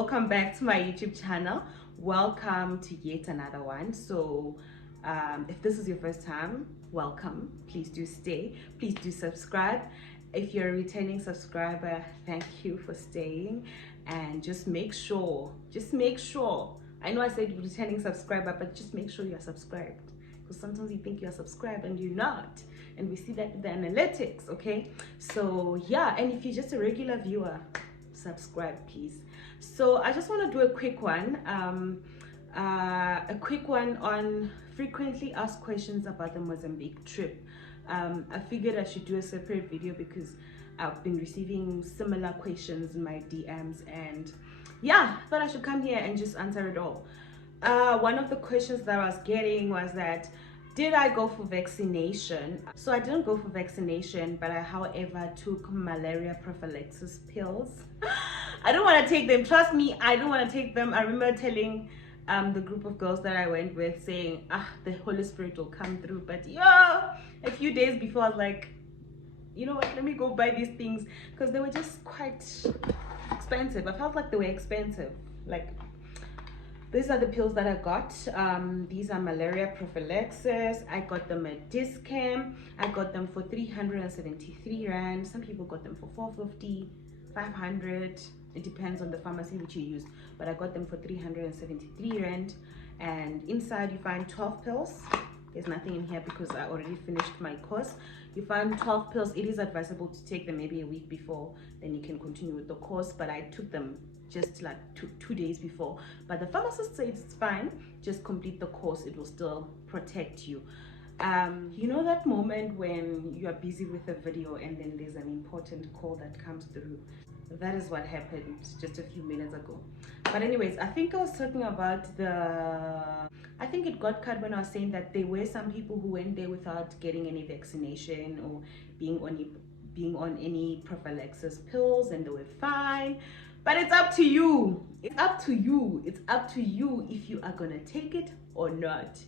welcome back to my YouTube channel. Welcome to yet another one. So if this is your first time, welcome. Please do stay, please do subscribe. If you're a returning subscriber, thank you for staying. And just make sure, I know I said returning subscriber, but just make sure you're subscribed, because sometimes you think you're subscribed and you're not, and we see that with the analytics. Okay, so yeah, and if you're just a regular viewer, subscribe please. So I just want to do a quick one on frequently asked questions about the Mozambique trip. I figured I should do a separate video because I've been receiving similar questions in my DMs, and yeah, I thought I should come here and just answer it all. One of the questions that I was getting was that, did I go for vaccination? So I didn't go for vaccination, but I however took malaria prophylaxis pills. I don't want to take them, trust me, I don't want to take them. I remember telling the group of girls that I went with, saying the Holy Spirit will come through, but yeah, a few days before I was like, you know what, let me go buy these things, because they were just quite expensive. I felt like they were expensive. Like, these are the pills that I got. These are malaria prophylaxis. I got them at Discam. I got them for 373 rand. Some people got them for 450, 500. It depends on the pharmacy which you use, but I got them for 373 rand. And inside you find 12 pills. There's nothing in here because I already finished my course. You find 12 pills. It is advisable to take them maybe a week before, then you can continue with the course, but I took them just like two days before. But the pharmacist said it's fine, just complete the course, it will still protect you. You know that moment when you are busy with a video and then there's an important call that comes through? That is what happened just a few minutes ago. But anyways, I think I was talking about I think it got cut when I was saying that there were some people who went there without getting any vaccination or being on any prophylaxis pills, and they were fine. But it's up to you. It's up to you. It's up to you if you are gonna take it or not.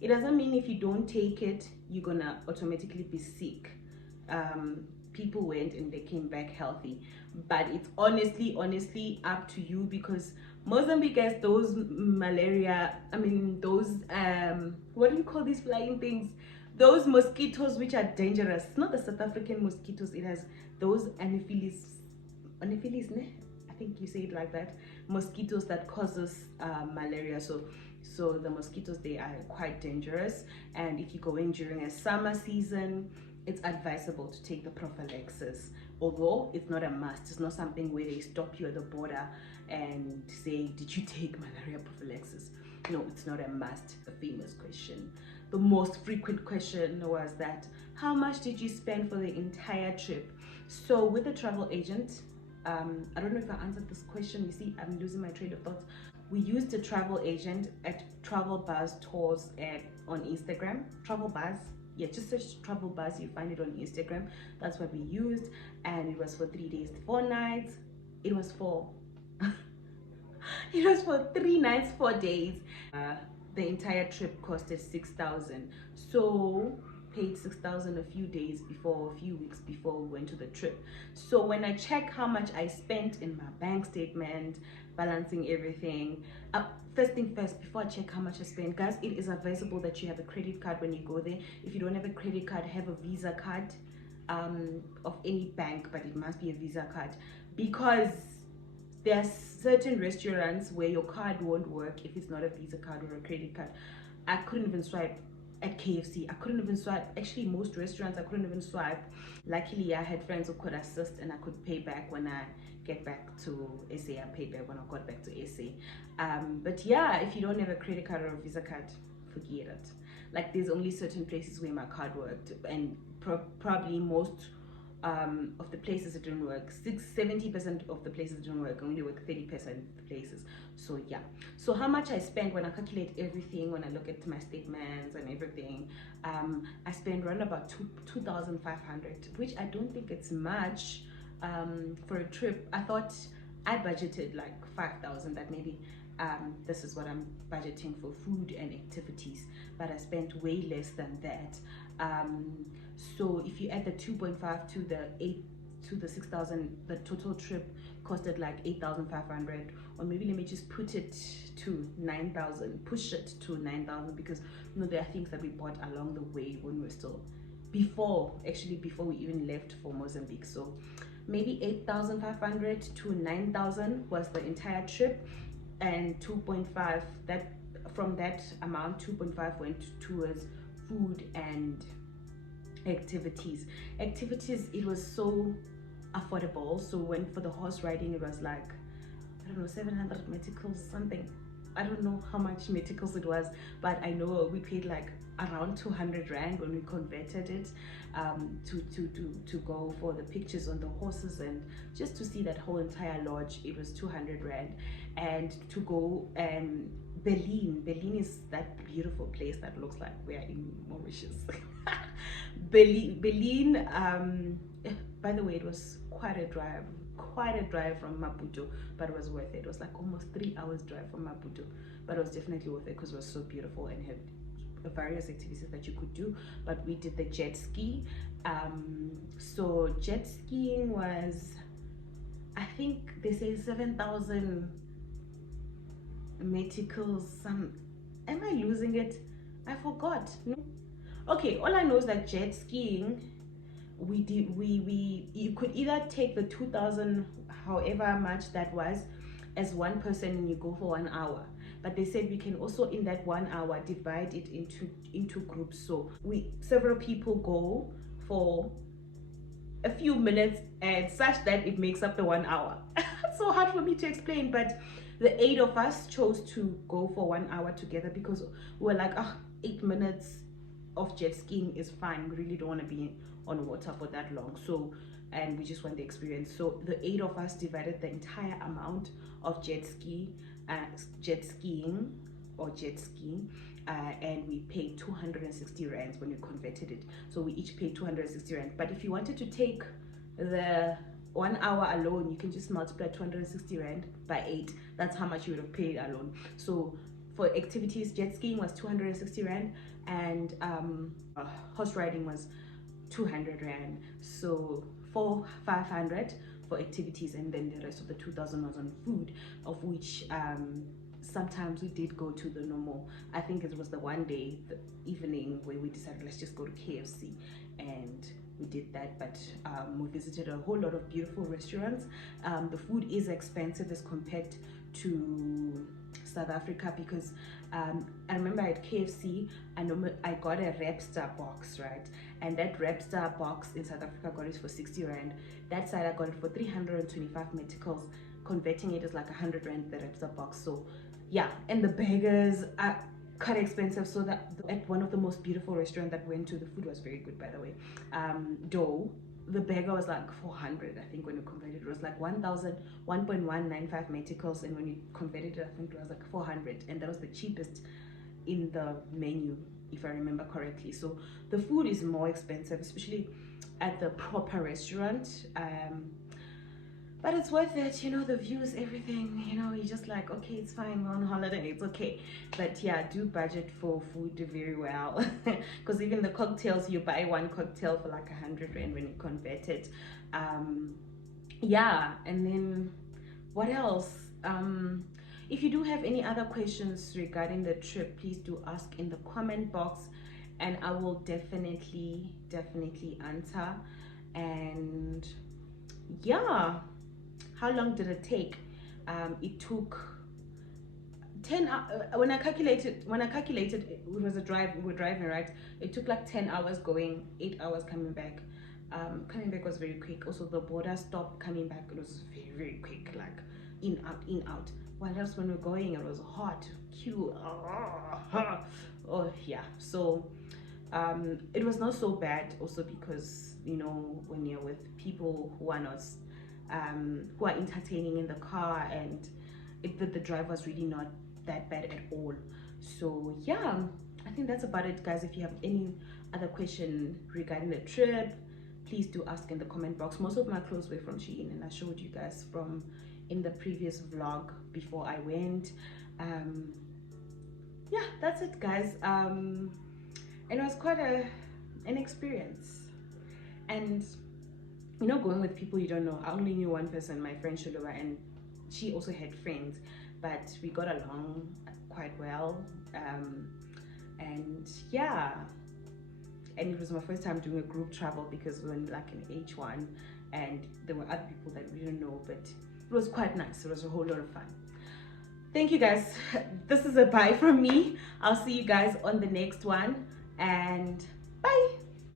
It doesn't mean if you don't take it, you're gonna automatically be sick. People went and they came back healthy, but it's honestly up to you, because Mozambique has those malaria, those what do you call these flying things, those mosquitoes which are dangerous. It's not the South African mosquitoes, it has those anopheles, I think you say it like that, mosquitoes that causes malaria. So the mosquitoes, they are quite dangerous, and if you go in during a summer season, it's advisable to take the prophylaxis, although it's not a must. It's not something where they stop you at the border and say, did you take malaria prophylaxis? No, it's not a must. A famous question. The most frequent question was that, how much did you spend for the entire trip? So with a travel agent, I don't know if I answered this question. You see, I'm losing my train of thoughts. We used a travel agent at Travel Buzz Tours on Instagram. Travel Buzz, yeah, just search Travel Buzz, you find it on Instagram. That's what we used, and it was for 3 days, 4 nights. It was for 3 nights, 4 days. The entire trip costed 6,000. So paid 6,000 a few weeks before we went to the trip. So when I check how much I spent in my bank statement, balancing everything, first thing first, before I check how much I spent, guys, it is advisable that you have a credit card when you go there. If you don't have a credit card, have a Visa card of any bank, but it must be a Visa card, because there are certain restaurants where your card won't work if it's not a Visa card or a credit card. I couldn't even swipe at KFC. I couldn't even swipe. Actually, most restaurants I couldn't even swipe. Luckily, I had friends who could assist, and I could pay back when I get back to SA. I paid back when I got back to SA. But yeah, if you don't have a credit card or a Visa card, forget it. Like, there's only certain places where my card worked, and probably most of the places it didn't work. 70% of the places didn't work, only work 30% of the places. So yeah, so how much I spent, when I calculate everything, when I look at my statements and everything, I spent around about 2,500, which I don't think it's much for a trip. I thought I budgeted like 5,000, that maybe this is what I'm budgeting for food and activities, but I spent way less than that. So if you add the 2.5 to the 6,000, the total trip costed like 8,500, or maybe let me just put it to 9,000, push it to 9,000, because you know there are things that we bought along the way when we were still before we even left for Mozambique. So maybe 8,500 to 9,000 was the entire trip, and 2.5, that from that amount 2.5 went towards food and activities. It was so affordable. So when for the horse riding, it was like, I don't know, 700 meticals something. I don't know how much meticals it was, but I know we paid like around 200 rand when we converted it, to go for the pictures on the horses and just to see that whole entire lodge. It was 200 rand. And to go Berlin is that beautiful place that looks like we're in Mauritius. Berlin, by the way, it was quite a drive from Maputo, but it was worth it. It was like almost 3 hours drive from Maputo, but it was definitely worth it because it was so beautiful and had various activities that you could do. But we did the jet ski. So jet skiing was, I think they say 7,000 meticals. Am I losing it? I forgot. No. Okay, all I know is that jet skiing, you could either take the 2,000, however much that was, as one person, and you go for 1 hour. But they said we can also, in that 1 hour, divide it into groups. So several people go for a few minutes, and such that it makes up the 1 hour. It's so hard for me to explain, but the 8 of us chose to go for 1 hour together because we were like, 8 minutes of jet skiing is fine. We really don't want to be on water for that long. So, and we just want the experience. So the 8 of us divided the entire amount of jet skiing, and we paid 260 rands when we converted it. So we each paid 260 rand. But if you wanted to take the 1 hour alone, you can just multiply 260 rand by 8. That's how much you would have paid alone. So for activities, jet skiing was 260 rand, and horse riding was 200 rand. So 500 for activities, and then the rest of the 2,000 was on food, of which sometimes we did go to the normal, I think it was the one day, the evening, where we decided let's just go to KFC, and we did that. But we visited a whole lot of beautiful restaurants. The food is expensive as compared to South Africa, because I remember at KFC I got a Rapstar box, right? And that Rapstar box in South Africa got it for 60 rand. That side I got it for 325 meticals. Converting it is like 100 rand, the Rapstar box. So yeah, and the burgers are quite expensive. So that at one of the most beautiful restaurants that we went to, the food was very good, by the way. Dough, the burger was like 400, I think. When you converted it was like 1.195 meticals, and when you converted it, I think it was like 400, and that was the cheapest in the menu, if I remember correctly. So the food is more expensive, especially at the proper restaurant, but it's worth it. You know, the views, everything, you know, you're just like, okay, it's fine, we're on holiday, it's okay. But yeah, do budget for food very well, because even the cocktails, you buy one cocktail for like 100 rand when you convert it. Yeah, and then what else? If you do have any other questions regarding the trip, please do ask in the comment box, and I will definitely answer. And yeah, how long did it take? It took 10 when I calculated, it was a drive, we were driving, right? It took like 10 hours going, 8 hours coming back. Coming back was very quick. Also the border stop coming back, it was very quick, like in out. While else when we're going, it was hot queue. Oh yeah. So it was not so bad, also because, you know, when you're with people who are not who are entertaining in the car, and the drive was really not that bad at all. So yeah, I think that's about it, guys. If you have any other question regarding the trip, please do ask in the comment box. Most of my clothes were from Shein, and I showed you guys from in the previous vlog before I went. Yeah, that's it, guys. And it was quite an experience. And you know, going with people you don't know. I only knew one person, my friend Shulova, and she also had friends, but we got along quite well. And yeah, and it was my first time doing a group travel because we were like in H1 and there were other people that we didn't know, but it was quite nice. It was a whole lot of fun. Thank you guys. This is a bye from me. I'll see you guys on the next one, and bye.